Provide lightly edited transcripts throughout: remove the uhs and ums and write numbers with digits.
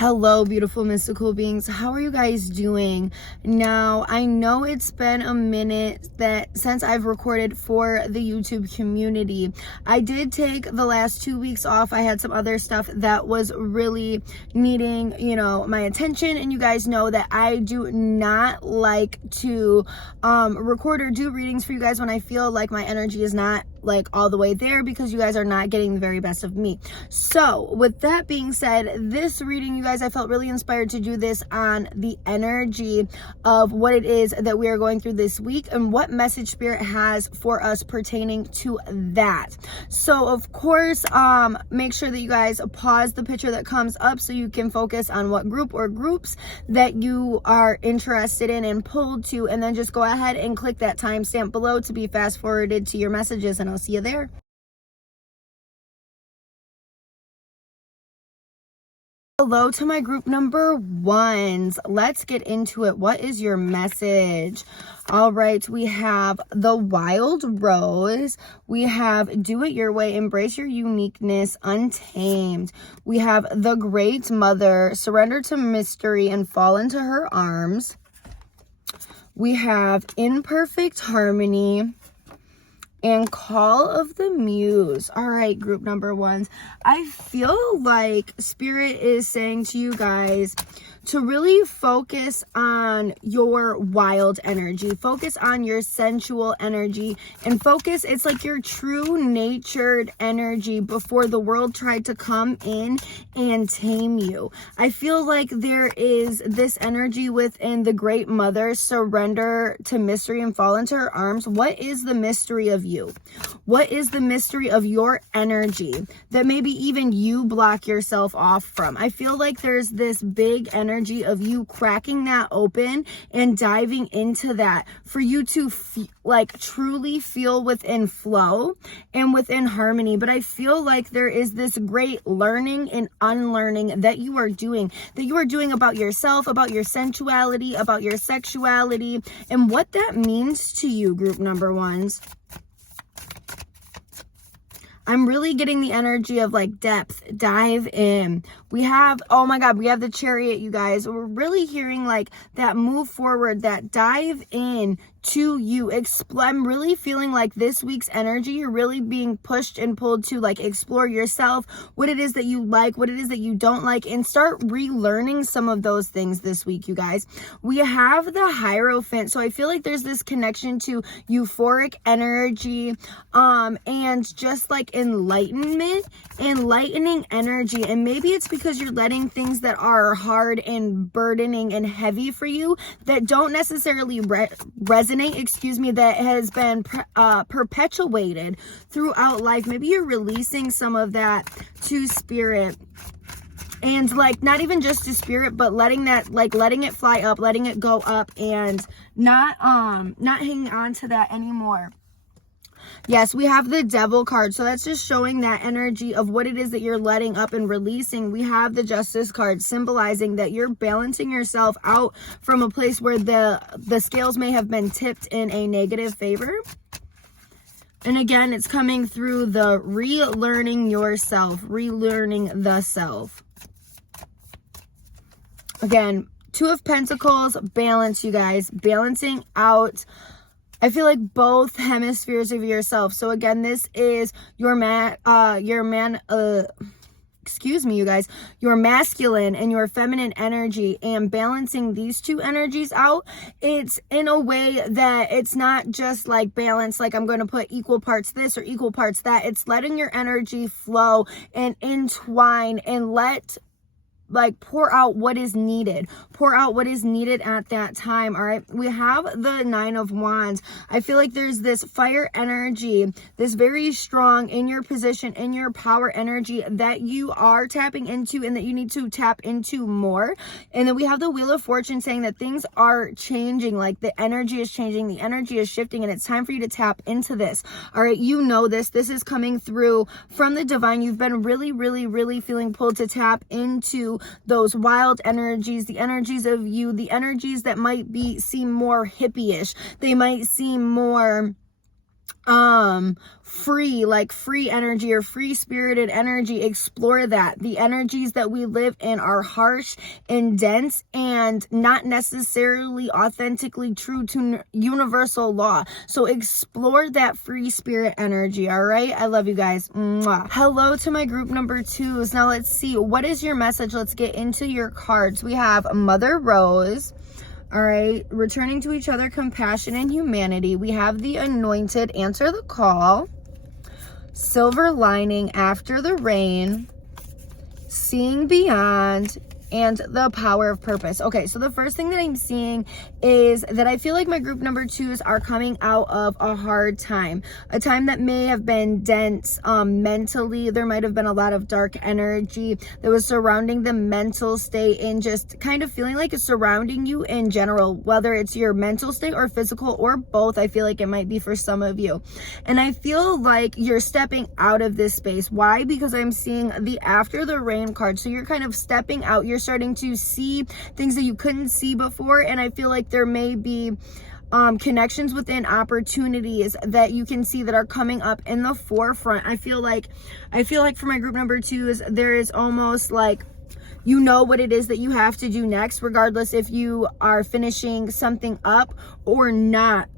Hello, beautiful mystical beings. How are you guys doing? Now, I know it's been a minute since I've recorded for the YouTube community. I did take the last 2 weeks off. I had some other stuff that was really needing, my attention. And you guys know that I do not like to record or do readings for you guys when I feel like my energy is not all the way there, because you guys are not getting the very best of me. So with that being said, this reading, you guys, I felt really inspired to do this on the energy of what it is that we are going through this week and what message spirit has for us pertaining to that. So of course, make sure that you guys pause the picture that comes up so you can focus on what group or groups that you are interested in and pulled to, and then just go ahead and click that timestamp below to be fast forwarded to your messages, and I'll see you there. Hello to my group number ones. Let's get into it. What is your message? All right, we have the Wild Rose. We have Do It Your Way, Embrace Your Uniqueness, Untamed. We have the Great Mother, Surrender to Mystery and Fall into Her Arms. We have Imperfect Harmony and Call of the Muse. All right, group number ones. I feel like Spirit is saying to you guys to really focus on your wild energy, focus on your sensual energy, and focus, it's like your true natured energy before the world tried to come in and tame you. I feel like there is this energy within the Great Mother, surrender to mystery and fall into her arms. What is the mystery of you? What is the mystery of your energy that maybe even you block yourself off from? I feel like there's this big energy of you cracking that open and diving into that for you to truly feel within flow and within harmony. But I feel like there is this great learning and unlearning that you are doing about yourself, about your sensuality, about your sexuality, and what that means to you, group number ones. I'm really getting the energy of depth, dive in. We have, oh my God, we have the Chariot, you guys. We're really hearing that move forward, that dive in to you. I'm really feeling like this week's energy, you're really being pushed and pulled to explore yourself, what it is that you like, what it is that you don't like, and start relearning some of those things this week, you guys. We have the Hierophant. So I feel like there's this connection to euphoric energy, and just enlightening energy. And maybe it's because you're letting things that are hard and burdening and heavy for you, that don't necessarily resonate, that has been perpetuated throughout life. Maybe you're releasing some of that to Spirit. And not even just to Spirit, but letting it fly up, letting it go up, and not hanging on to that anymore. Yes, we have the Devil card. So that's just showing that energy of what it is that you're letting up and releasing. We have the Justice card, symbolizing that you're balancing yourself out from a place where the scales may have been tipped in a negative favor. And again, it's coming through the relearning yourself, relearning the self. Again, Two of Pentacles, balance, you guys, balancing out. I feel like both hemispheres of yourself. So again, this is your masculine and your feminine energy, and balancing these two energies out. It's in a way that it's not just balance, I'm going to put equal parts this or equal parts that. It's letting your energy flow and entwine and pour out what is needed. Pour out what is needed at that time. All right. We have the Nine of Wands. I feel like there's this fire energy, this very strong in your position, in your power energy that you are tapping into and that you need to tap into more. And then we have the Wheel of Fortune, saying that things are changing. The energy is changing, the energy is shifting, and it's time for you to tap into this. All right. You know this. This is coming through from the divine. You've been really, really, really feeling pulled to tap into those wild energies, the energies of you, the energies that might seem more hippie-ish. They might seem more free, like free energy or free spirited energy. Explore that. The energies that we live in are harsh and dense and not necessarily authentically true to universal law. So explore that free spirit energy. All right, I love you guys. Mwah. Hello to my group number 2s. Now let's see, what is your message? Let's get into your cards. We have Mother Rose. All right, returning to each other, compassion and humanity. We have the Anointed, answer the call. Silver lining, after the rain. Seeing beyond. And the power of purpose. Okay, so the first thing that I'm seeing is that I feel like my group number 2s are coming out of a hard time, a time that may have been dense mentally. There might have been a lot of dark energy that was surrounding the mental state and just kind of feeling like it's surrounding you in general, whether it's your mental state or physical or both. I feel like it might be for some of you. And I feel like you're stepping out of this space. Why? Because I'm seeing the after the rain card. So you're kind of stepping out. You're starting to see things that you couldn't see before, and I feel like there may be connections within opportunities that you can see that are coming up in the forefront. I feel like for my group number 2s, there is almost like, you know what it is that you have to do next, regardless if you are finishing something up or not.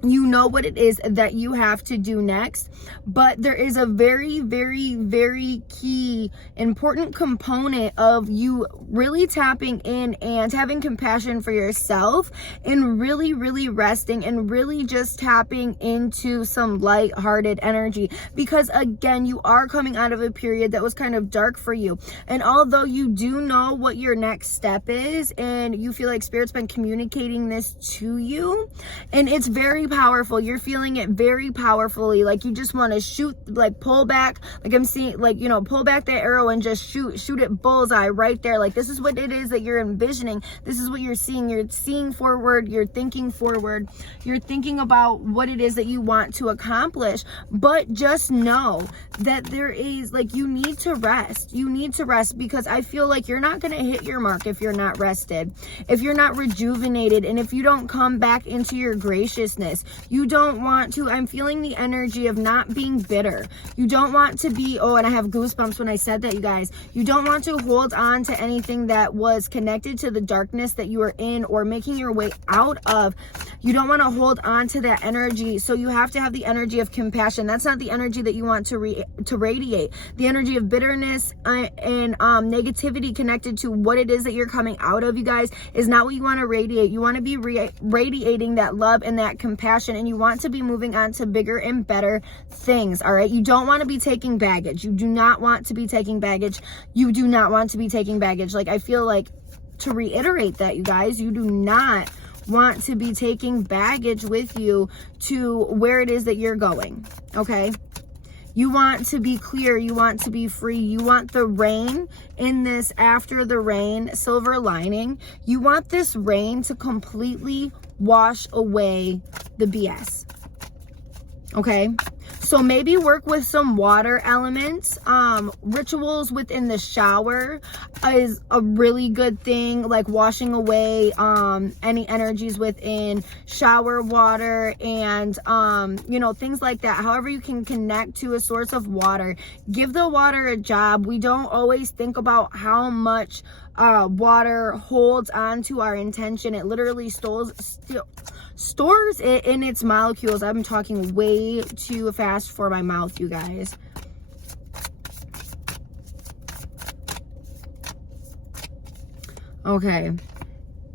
You know what it is that you have to do next, but there is a very, very, very key, important component of you really tapping in and having compassion for yourself and really, really resting and really just tapping into some light-hearted energy. Because again, you are coming out of a period that was kind of dark for you. And although you do know what your next step is and you feel like Spirit's been communicating this to you, and it's very powerful. You're feeling it very powerfully. Like you just want to shoot, like pull back, like I'm seeing, like, you know, pull back that arrow and just shoot it bullseye right there. Like this is what it is that you're envisioning. This is what you're seeing. You're seeing forward. You're thinking forward. You're thinking about what it is that you want to accomplish. But just know that there is, like, you need to rest. You need to rest, because I feel like you're not going to hit your mark if you're not rested, if you're not rejuvenated, and if you don't come back into your graciousness. You don't want to, I'm feeling the energy of not being bitter. You don't want to be, oh, and I have goosebumps when I said that, you guys. You don't want to hold on to anything that was connected to the darkness that you were in or making your way out of. You don't want to hold on to that energy. So you have to have the energy of compassion. That's not the energy that you want to radiate. The energy of bitterness and negativity connected to what it is that you're coming out of, you guys, is not what you want to radiate. You want to be radiating that love and that compassion, and you want to be moving on to bigger and better things. All right, you don't want to be taking baggage. You do not want to be taking baggage. You do not want to be taking baggage. Like, I feel like, to reiterate that, you guys, you do not want to be taking baggage with you to where it is that you're going. Okay, you want to be clear. You want to be free. You want the rain in this after the rain silver lining. You want this rain to completely wash away the BS. Okay, so maybe work with some water elements. Rituals within the shower is a really good thing, like washing away any energies within shower water and you know, things like that. However you can connect to a source of water, give the water a job. We don't always think about how much water holds on to our intention. It literally stores it in its molecules. I'm talking way too fast for my mouth, you guys. Okay,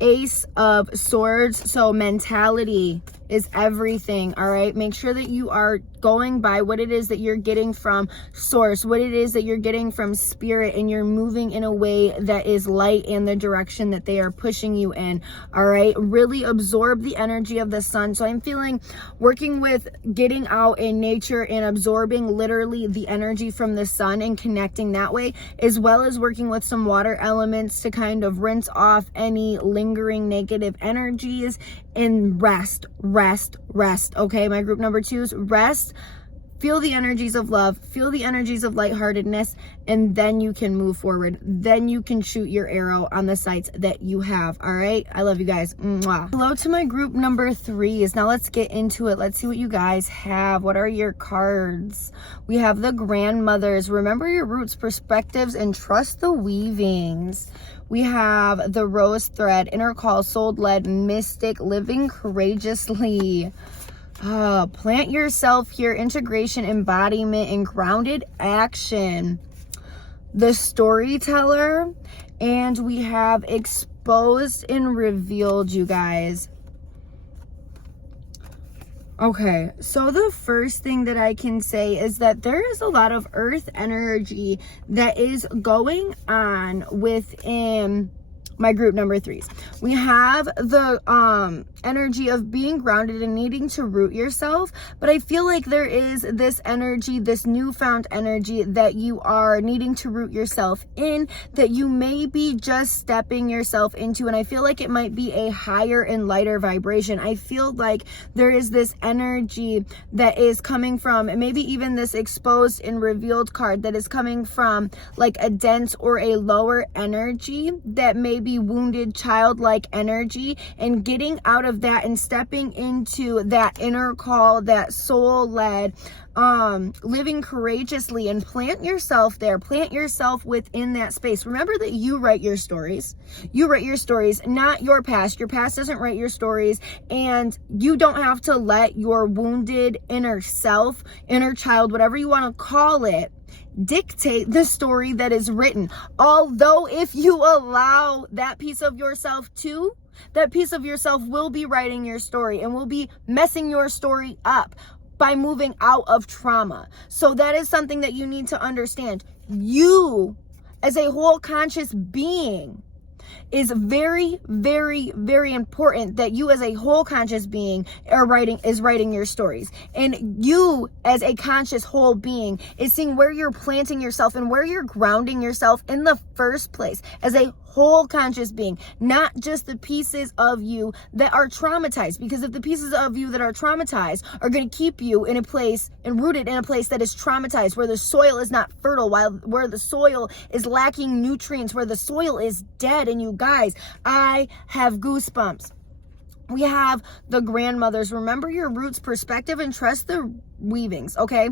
Ace of Swords. So mentality is everything. All right, make sure that you are going by what it is that you're getting from source, what it is that you're getting from spirit, and you're moving in a way that is light in the direction that they are pushing you in. All right, really absorb the energy of the sun. So I'm feeling working with getting out in nature and absorbing literally the energy from the sun and connecting that way, as well as working with some water elements to kind of rinse off any lingering negative energies and rest. Okay, my group number 2s, rest, Feel the energies of love, feel the energies of lightheartedness, and then you can move forward. Then you can shoot your arrow on the sights that you have, all right? I love you guys. Mwah. Hello to my group number 3s. Now let's get into it. Let's see what you guys have. What are your cards? We have the grandmothers. Remember your roots, perspectives, and trust the weavings. We have the rose thread, inner call, soul-led, mystic, living courageously. Plant yourself here, integration, embodiment, and grounded action. The storyteller, and we have exposed and revealed, you guys. Okay, so the first thing that I can say is that there is a lot of earth energy that is going on within my group number 3s. We have the energy of being grounded and needing to root yourself, but I feel like there is this energy, this newfound energy that you are needing to root yourself in, that you may be just stepping yourself into, and I feel like it might be a higher and lighter vibration. I feel like there is this energy that is coming from, and maybe even this exposed and revealed card that is coming from like a dense or a lower energy that may be wounded childlike energy, and getting out of that and stepping into that inner call, that soul-led, living courageously, and plant yourself there. Plant yourself within that space. Remember that you write your stories. You write your stories, not your past. Your past doesn't write your stories, and you don't have to let your wounded inner self, inner child, whatever you want to call it, dictate the story that is written. Although if you allow that piece of yourself to, that piece of yourself will be writing your story and will be messing your story up by moving out of trauma. So that is something that you need to understand. You, as a whole conscious being, is very, very, very important that you as a whole conscious being is writing your stories. And you as a conscious whole being is seeing where you're planting yourself and where you're grounding yourself in the first place as a whole conscious being, not just the pieces of you that are traumatized. Because if the pieces of you that are traumatized are going to keep you in a place and rooted in a place that is traumatized, where the soil is not fertile, where the soil is lacking nutrients, where the soil is dead. And you guys, I have goosebumps. We have the grandmothers. Remember your roots, perspective, and trust the weavings, okay?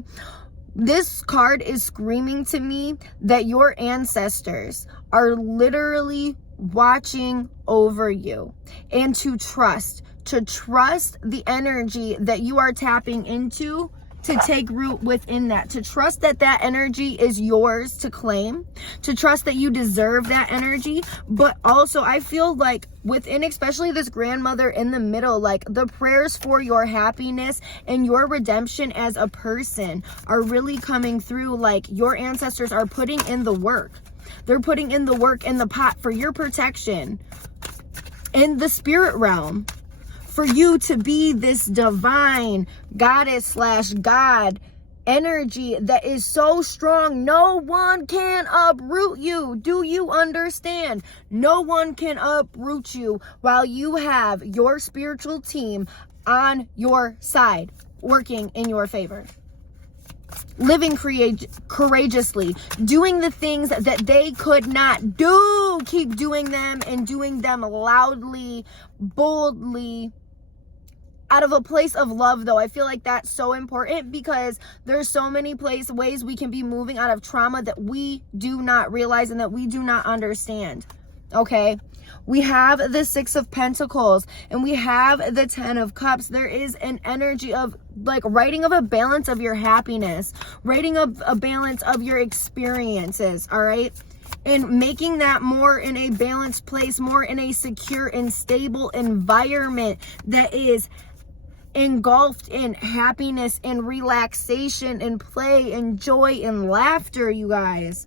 This card is screaming to me that your ancestors are literally watching over you, and to trust the energy that you are tapping into, to take root within that, to trust that that energy is yours to claim, to trust that you deserve that energy. But also I feel like within, especially this grandmother in the middle, like the prayers for your happiness and your redemption as a person are really coming through. Like your ancestors are putting in the work. They're putting in the work in the pot for your protection in the spirit realm, for you to be this divine goddess / God energy that is so strong. No one can uproot you. Do you understand? No one can uproot you while you have your spiritual team on your side, working in your favor. Living courageously, doing the things that they could not do. Keep doing them, and doing them loudly, boldly, out of a place of love. Though I feel like that's so important, because there's so many ways we can be moving out of trauma that we do not realize and that we do not understand. Okay, we have the 6 of Pentacles and we have the 10 of Cups. There is an energy of like writing of a balance of your happiness, writing of a balance of your experiences, all right? And making that more in a balanced place, more in a secure and stable environment that is engulfed in happiness and relaxation and play and joy and laughter, you guys.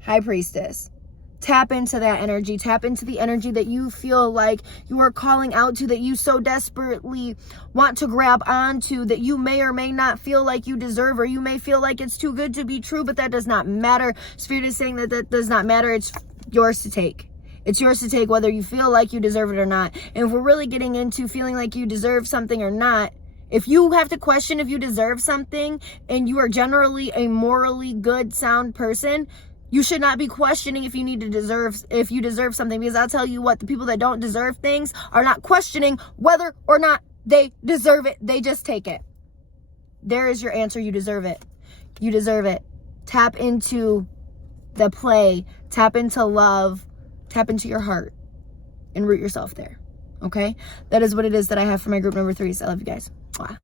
High Priestess. Tap into that energy. Tap into the energy that you feel like you are calling out to, that you so desperately want to grab onto, that you may or may not feel like you deserve, or you may feel like it's too good to be true, but that does not matter. Spirit is saying that does not matter. It's yours to take. It's yours to take, whether you feel like you deserve it or not. And if we're really getting into feeling like you deserve something or not, If you have to question if you deserve something and you are generally a morally good, sound person, you should not be questioning if you deserve something, because I'll tell you what, the people that don't deserve things are not questioning whether or not they deserve it. They just take it. There is your answer. You deserve it. You deserve it. Tap into the play, tap into love, tap into your heart, and root yourself there. Okay? That is what it is that I have for my group number 3s. I love you guys. Mwah.